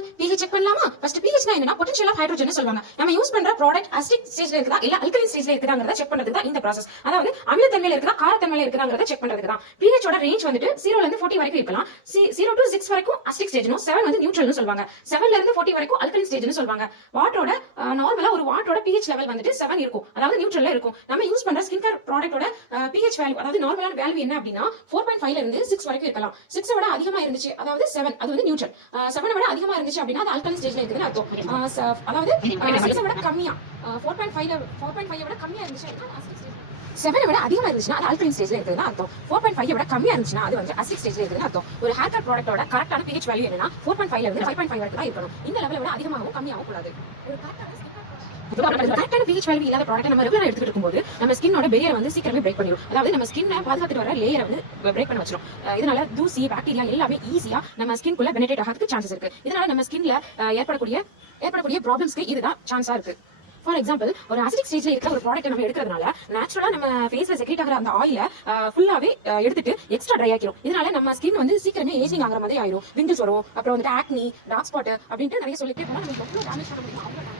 Simple. pH check பண்ணலாமா? First pH னா என்னன்னா பொட்டன்ஷியல் ஆஃப் ஹைட்ரோஜன் சொல்வாங்க. நம்ம யூஸ் பண்ற ப்ராடக்ட் அசிடிக் ஸ்டேஜ்ல இருக்குதா இல்ல அல்கலைன் ஸ்டேஜ்ல இருக்குதாங்கறத செக் பண்றதுக்கு தான் இந்த process. அதாவது அமிலத்தன்மையில இருக்குதா காரத்தன்மையில இருக்குதாங்கறத செக் பண்றதுக்கு தான். pH ஓட ரேஞ்ச் வந்துட்டு 0 ல இருந்து 40 வரைக்கும் இருக்கலாம். 0 to 6 வரைக்கும் அசிடிக் ஸ்டேஜ்னும் 7 வந்து நியூட்ரல்னு சொல்வாங்க. 7 ல இருந்து 40 வரைக்கும் அல்கலைன் ஸ்டேஜ்னு சொல்வாங்க. வாட்டரோட நார்மலா ஒரு வாட்டரோட pH லெவல் வந்துட்டு 7 இருக்கும். அதாவது நியூட்ரல்ல இருக்கும். நம்ம யூஸ் பண்ற ஸ்கின் கேர் ப்ராடக்ட்டோட pH வேல்யூ அதாவது நார்மலான வேல்யூ என்ன அப்படினா 4.5 ல இருந்து 6 வரைக்கும் இருக்கலாம். 6 விட அதிகமா இருந்துச்சு அதாவது 7 அது வந்து நியூட்ரல். 7 விட அதிகமா இருந்துச்சு அப்படினா அது அல்கலைன் ஸ்டேஜ்ல இருக்குதுன்னு அர்த்தம். அதாவது 6 விட கம்மியா 4.5 விட கம்மியா இருந்துச்சு அப்படினா அசிடிக் ஸ்டேஜ். 7 விட அதிகமா இருந்துச்சுனா அது அல்கலைன் ஸ்டேஜ்ல இருக்குதுன்னு அர்த்தம். 4.5 விட கம்மியா இருந்துச்சுனா அது வந்து அசிடிக் ஸ்டேஜ்ல இருக்குதுன்னு அர்த்தம். ஒரு ஹேர் கேர் ப்ராடக்ட்டோட கரெக்ட்டான pH வேல்யூ என்னன்னா 4.5 ல இருந்து 5.5 வரைக்கும் தான் இருக்கணும். இந்த லெவலை விட அதிகமாகவும் கம்மியாகவும் கூடாது. ஒரு கரெக்டான pH வேல்யூ இல்லாத ப்ராடக்ட் நம்ம ரெகுலரா எடுத்துட்டு இருக்கும்போது நம்ம ஸ்கின்னோட பெரியர் வந்து சீக்கிரமே பிரேக் பண்ணிடும். அதாவது நம்ம ஸ்கின்னை பாதுகாத்துட்டு வர லேயரை வந்து பிரேக் பண்ண வச்சிடும். இதனால தூசி பாக்டீரியா எல்லாமே ஈஸியா நம்ம ஸ்கின்குள்ள பெனிட்ரேட் ஆகிறதுக்கு சான்சஸ் இருக்கு. இதனால நம்ம ஸ்கின்ல ஏற்படக்கூடிய ப்ராப்ளம்ஸ்க்கு இதுதான் சான்ஸா இருக்கு. ஃபார் எக்ஸாம்பிள் ஒரு அசிடிக் ஸ்டேஜ்ல இருக்க ஒரு ப்ராடக்ட் நம்ம எடுக்கிறதுனால நேச்சுரலா நம்ம ஃபேஸ்ல செக்ரேட் ஆகிற அந்த ஆயில ஃபுல்லாவே எடுத்துட்டு எக்ஸ்ட்ரா ட்ரை ஆக்கிரும். இதனால நம்ம ஸ்கின் வந்து சீக்கிரமே ஏஜிங் ஆகிற மாதிரி ஆயிரும். விங்கிள்ஸ் வரும், அப்புறம் வந்து ஆக்னி, டார்க் ஸ்பாட் அப்படின்ட்டு நிறைய சொல்லிட்டே போனா நம்ம எவ்வளவு டேமேஜ் பண்ண முடியும்.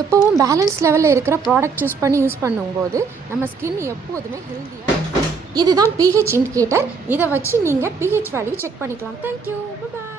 எப்போவும் பேலன்ஸ் லெவலில் இருக்கிற ப்ராடக்ட் சூஸ் பண்ணி யூஸ் பண்ணும்போது நம்ம ஸ்கின் எப்போதுமே ஹெல்த்தியாக. இதுதான் pH இண்டிகேட்டர். இதை வச்சு நீங்கள் pH வேல்யூ செக் பண்ணிக்கலாம். தேங்க்யூ, பாய்.